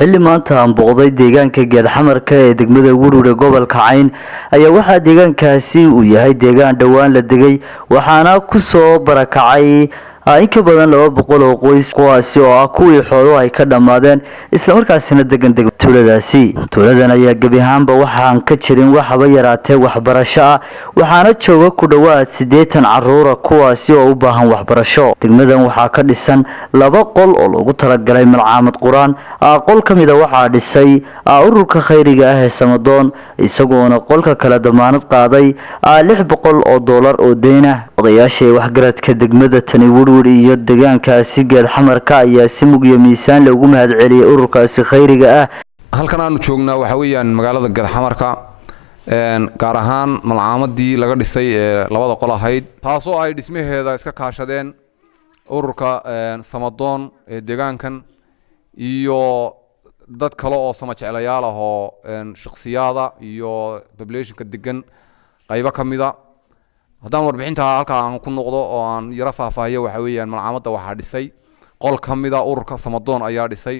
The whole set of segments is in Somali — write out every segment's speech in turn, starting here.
xilli maanta aan booqday deegaanka geedxamarka ee degmada Wuruure gobolka Cayn ayaa waxa deegaankaasi uu yahay deegaan dhawaan la degay waxaana ku soo barakacay in ka badan 200 oo qoys kuwaasi oo ah kuwii xoolo ay ka dhamaadeen isla markaasina degan tuuladadan ayaa gabi ahaanba waxaan ka jirin waxba yaraatee waxbarasho ah waxaana jooga ku dhawaad 80 caruur kuwaasi oo u baahan waxbarasho degmadan waxaa ka dhisan 2 qol oo loogu talagalay malcaamad quraan qol kamida waxaa dhisay ururka khayriga ah ee Samadoon isagoona qolka kala damaanad qaaday $600 oo deyn ah odayaasha waxgaradka degmada tani Wuruure iyo deegaankaasi geedxamarka ayaa si mug iyo miisaan loogu mahad celiyay ururkaasi khayriga ah halkan aanu joognaa waxa weeyaan magaalada geedxamarka gaar ahaan malcaamadii laga dhisay ee 2 qol ahayd taasoo ay dhismaheeda iska kaashadeen ururka Samadoon ee deegaankan iyo dad kale oo sama jecelayaal ah oo shakhsiyaada iyo populationka degan qaybo kamida hadaan warbixinta halka aan ku noqdo oo aan yara faahfaahiyo waxa weeyaan malcaamadda waxa dhisay qol kamida ururka Samadoon ayaa dhisay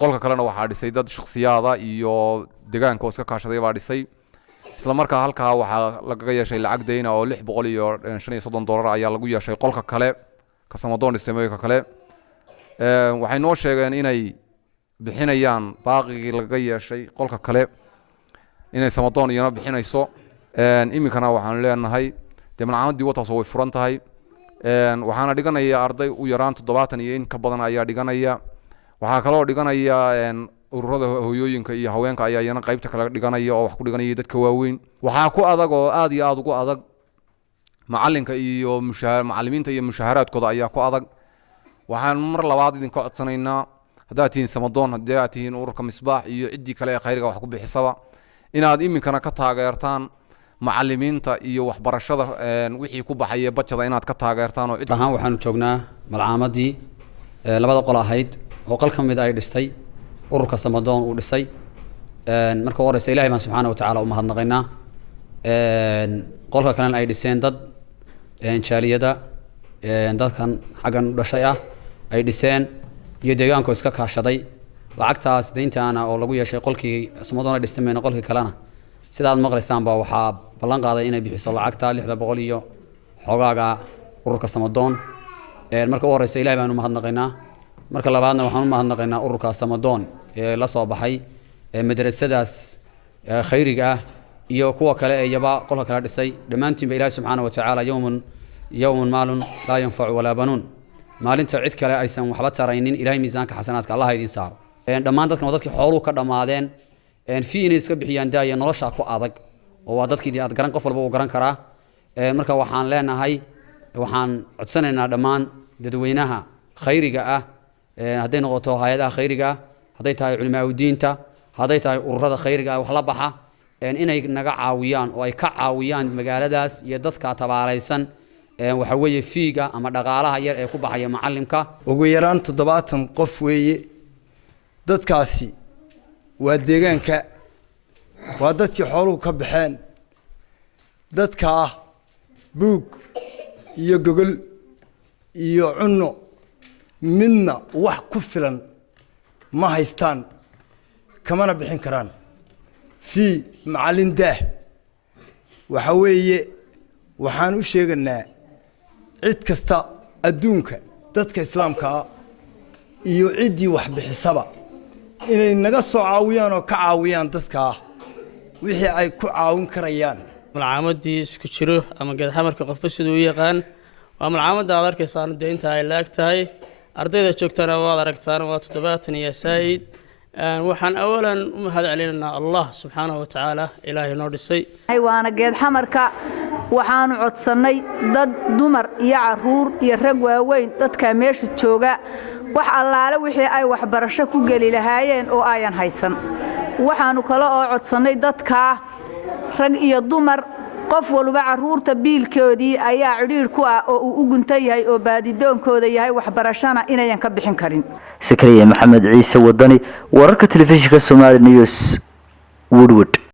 qolka kalena waxa dhisay dad shakhsiyaada iyo deegaanka oo iska kaashaday baa dhisay isla markaa halka waxa laga yeeshay lacag deyn oo $635 ayaa lagu yeeshay qolka kale ka Samadoon dhismayka kale waxay noo sheegeen inay bixinayaan baaqigii laga yeeshay qolka kale inay Samadoon iyana bixinayso imikana waxaan leenahay malcaamadii wataas way furan tahay waxaana dhiganaya arday u yaraan 70 iyo in ka badan ayaa dhiganaya waxa kale oo dhiganaya ururada hooyooyinka iyo haweenka ayaa iyana qaybta kale dhiganaya oo wax ku dhiganaya dadka waaweyn waxa ku adag oo aad iyo aad ugu adag macalinka iyo macallimiinta iyo mushaharaadkooda ayaa ku adag waxaan mar labaad idinka codsanaynaa hadaa tiin Samadoon hadaa tiin ururka Misbaax iyo cidii kale ee khayriga wax ku bixisaba inaad iminkana ka taageertaan macallimiinta iyo waxbarashada wixii ku baxay bajada inaad ka taageertaan oo ahaan waxaan joognaa malcaamadii 2 qol ahayd oo qol kamid ay dhistay ururka Samadoon uu dhisay marka horeysa Ilaahay baan subxaanahu wa ta'ala u mahadnaqaynaa qolka kalena ay dhiseen dad jaaliyada dadkan xagan u dhashay ah ay dhiseen iyo deegaanka iska kaashaday lacagtaas deyntaana oo lagu yeeshay qolkii Samadoon ay dhisteen qolkii kalena sidaad maqlaysaan baa waxa ballan qaaday inay bixiso lacagta 600 iyo xogaaga ururka Samadoon marka horeysa Ilaahay baan u mahadnaqaynaa marka labaadna waxaan u mahadnaqaynaa ururka Samadoon ee la soo baxay madrasadaas khayriga ah iyo kuwa kale ee yaba qolka kala dhisay dhamaantiin Ilaahay subxaanahu wa ta'ala yawmun maalun la yanfa'u wala banuun maalinta cid kale aysan waxba taraynin Ilaahay miisaanka xasanaadka Allah idin saaro dhamaan dadkan dadkii xooluhu ka dhamaadeen fiina iska bixiyaan daaya nolosha ku adag oo waa dadkii aad garan qof walba uu garan karaa marka waxaan leenahay waxaan codsanaynaa dhamaan dadweynaha khayriga ah haday noqoto hay'adaha khayriga haday tahay culimada diinta haday tahay ururada khayriga wax la baxa inay naga caawiyaan oo ay ka caawiyaan magaaladaas iyo dadka tabaalaysan waxa weeye fiiga ama dhaqaalaha yar ee ku baxaya macallimka ugu yaraan 70 qof weeye dadkaasi waa deegaanka waa dadkii xooluhu ka baxeen dadka buug iyo gogol iyo cunno midna wax ku filan ma haystaan kamana bixin karaan fi macallin daa waxa weeye waxaan u sheeganaa cid kasta adduunka dadka islaamka iyo cidii wax bixisaba inay naga soo caawiyaan oo ka caawiyaan dadka wixii ay ku caawin karayaan malcaamadii isku jiro ama geedxamarka qofba sidoo yaqaan waa malcaamadda aad arkaysaan deynta ay laagtahay ardayda joogtana waad aragtaan waa 70 iyo saayid waxaan awalan u mahad celinaynaa Allah subxaanahu wa ta'ala Ilaahay noo dhisay waana geedxamarka waxaanu codsanay dad dumar iyo caruur iyo rag waaweyn dadka meesha jooga wax allaale wixii ay waxbarasho ku gali lahaayeen oo ayan haysan waxaanu kala oo codsanay dadka rag iyo dumar qof walba caruurta biilkoodii ayaa ciriir ku ah oo uu u guntay yahay oo baadidoonkooda yahay waxbarashana inayan ka bixin karin Sakariya Maxamed Ciise Wadani wararka telefishinka Somali News Woodward